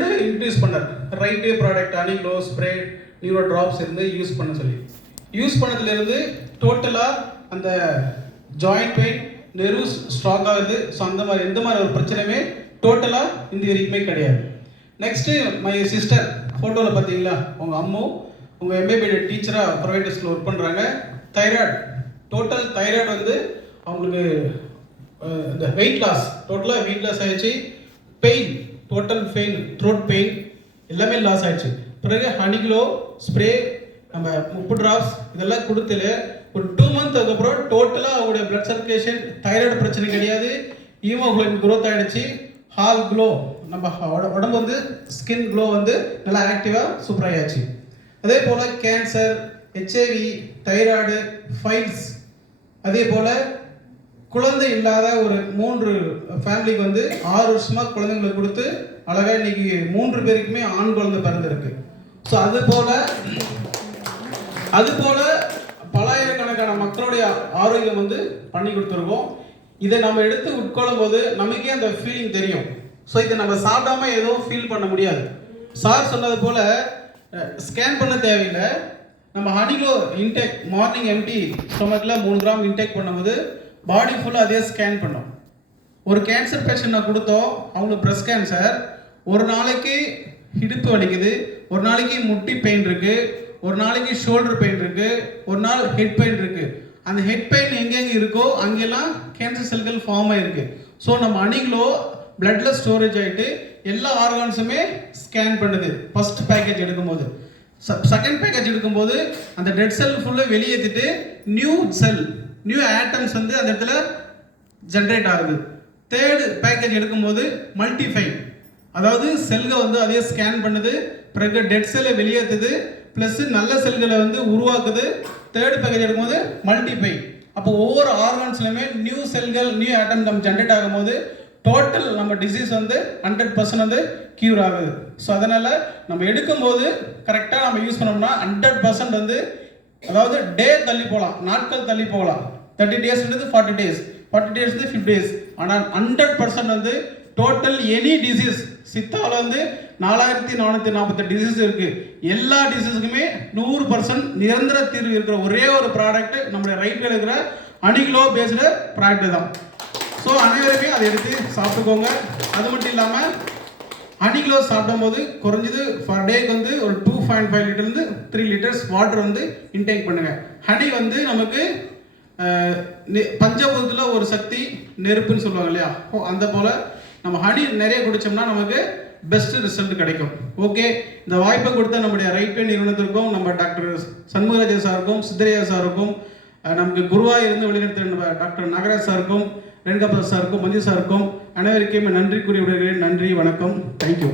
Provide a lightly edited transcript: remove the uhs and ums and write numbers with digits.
Introduce பண்ணார். Right way product Honeyglow spray neuro drops இருந்து use பண்ண சொல்லி யூஸ் பண்ணதுலேருந்து டோட்டலாக அந்த ஜாயிண்ட் பெயின் நெர்வ்ஸ் ஸ்ட்ராங் ஆகுது. ஸோ அந்த மாதிரி எந்த மாதிரி ஒரு பிரச்சனையுமே டோட்டலாக இந்த வரைக்குமே கிடையாது. நெக்ஸ்ட்டு மை சிஸ்டர் ஃபோட்டோவில் பார்த்தீங்களா, உங்கள் அம்மு உங்கள் எம்பிபிடி டீச்சராக ப்ரைவேட் ஸ்கூலில் ஒர்க் பண்ணுறாங்க. தைராய்டு டோட்டல் தைராய்டு வந்து அவங்களுக்கு இந்த வெயிட் லாஸ் டோட்டலாக வெயிட் லாஸ் ஆகிடுச்சு. Pain total pain throat pain எல்லாமே லாஸ் ஆகிடுச்சு. பிறகு ஹனிக்ளோ ஸ்ப்ரே நம்ம 30 ட்ராப்ஸ் இதெல்லாம் கொடுத்துல ஒரு 2 month அதுக்கப்புறம் டோட்டலாக அவங்களுடைய பிளட் சர்க்குலேஷன் தைராய்டு பிரச்சனை கிடையாது. ஹீமோகுளோபின் க்ரோத் ஆகிடுச்சு. ஹால் க்ளோ நம்ம உடம்பு வந்து ஸ்கின் க்ளோ வந்து நல்லா ஆக்டிவாக சூப்பராக ஆகிடுச்சு. அதே போல் கேன்சர், ஹெச்ஐவி, தைராய்டு, ஃபைல்ஸ், அதே போல் குழந்தை இல்லாத ஒரு 3 ஃபேமிலிக்கு வந்து 6 வருஷமாக குழந்தைங்களை கொடுத்து அழகாக இன்னைக்கு 3 பேருக்குமே ஆண் குழந்தை பிறந்திருக்கு. ஸோ அதுபோல் பலாயிரக்கணக்கான மக்களுடைய ஆரோக்கியம் வந்து பண்ணி கொடுத்துருக்கோம். இதை நம்ம எடுத்து உட்கொள்ளும் போது நமக்கே அந்த ஃபீலிங் தெரியும். ஸோ இதை நம்ம சாப்பிடாம எதுவும் ஃபீல் பண்ண முடியாது. சார் சொன்னது போல் ஸ்கேன் பண்ண தேவையில்லை. நம்ம ஹனிக்ளோ இன்டேக் மார்னிங் எம்டி ஸ்டொமக்கில் 3 கிராம் இன்டேக் பண்ணும்போது பாடி ஃபுல்லாக அதே ஸ்கேன் பண்ணோம். ஒரு கேன்சர் பேஷண்ட் நான் கொடுத்தோம், அவங்களுக்கு பிரஸ்ட் கேன்சர். ஒரு நாளைக்கு இடுப்பு வலிக்குது, ஒரு நாளைக்கு முட்டி பெயின் இருக்குது, ஒரு நாளைக்கு ஷோல்டர் பெயின் இருக்குது, ஒரு நாள் ஹெட் பெயின் இருக்குது. அந்த ஹெட் பெயின் எங்கெங்கே இருக்கோ அங்கெல்லாம் கேன்சர் செல்கள் ஃபார்ம் ஆகிருக்கு. ஸோ நம்ம ஹனிக்ளோ பிளட்டில் ஸ்டோரேஜ் ஆகிட்டு எல்லா ஆர்கான்ஸுமே ஸ்கேன் பண்ணுது. ஃபர்ஸ்ட் பேக்கேஜ் எடுக்கும்போது, செகண்ட் பேக்கேஜ் எடுக்கும்போது அந்த டெட் செல் ஃபுல்லாக வெளியேற்றிட்டு நியூ ஆட்டம்ஸ் வந்து அந்த இடத்துல ஜென்ரேட் ஆகுது. தேர்டு பேக்கேஜ் எடுக்கும்போது மல்டிஃபை, அதாவது செல்களை வந்து அதே ஸ்கேன் பண்ணுது. பிறகு டெட் செல்லை வெளியேற்றுது, ப்ளஸ் நல்ல செல்களை வந்து உருவாக்குது. தேர்டு பேக்கேஜ் எடுக்கும்போது மல்டிஃபை. அப்போ ஒவ்வொரு ஆர்கான்ஸ்லையுமே நியூ செல்கள் நியூ ஆட்டம் நம்ம ஜென்ரேட் ஆகும்போது டோட்டல் நம்ம டிசீஸ் வந்து 100% வந்து க்யூர் ஆகுது. ஸோ அதனால் நம்ம எடுக்கும்போது கரெக்டாக நம்ம யூஸ் பண்ணோம்னா 100% வந்து, அதாவது டே தள்ளி போகலாம், நாட்கள் தள்ளி போகலாம். 30 டேஸ்ன்றது 40 டேஸ், 40 டேஸ்ன்றது 50 டேஸ். ஆனால் 100% வந்து டோட்டல் எனி டிசீஸ் சித்தாவில் வந்து 4448 டிசீஸ் இருக்குது. எல்லா டிசீஸுக்குமே 100% நிரந்தர தீர்வு இருக்கிற ஒரே ஒரு ப்ராடக்ட் நம்மளுடைய ரைட்டில் இருக்கிற ஹனிக்ளோ பேஸ்டு ப்ராடக்ட் தான். ஸோ அனைவருமே அதை எடுத்து சாப்பிட்டுக்கோங்க. அது மட்டும் இல்லாமல் ஹனிக்ளோ சாப்பிடும்போது குறைஞ்சது ஃபர் டேக்கு வந்து ஒரு 2.5 லிட்டர்லேருந்து 3 லிட்டர்ஸ் வாட்டர் வந்து இன்டேக் பண்ணுங்கள். ஹனி வந்து நமக்கு பஞ்சபூதத்தில் ஒரு சக்தி நெருப்புன்னு சொல்லுவாங்க இல்லையா, அந்த போல் நம்ம ஹனி நிறைய குடித்தோம்னா நமக்கு பெஸ்ட் ரிசல்ட் கிடைக்கும். ஓகே, இந்த வாய்ப்பை கொடுத்த நம்முடைய ரைட் வே நிறுவனத்திற்கும், நம்ம டாக்டர் சண்முகராஜா சாருக்கும், சித்தரையா சாருக்கும், நமக்கு குருவாக இருந்து வெளிநடத்த டாக்டர் நாகராஜ் சாருக்கும், ரேணுகா சாருக்கும், மஞ்சு சாருக்கும் அனைவருக்கும் நன்றி கூறி விடுகிறேன். நன்றி, வணக்கம், தேங்க்யூ.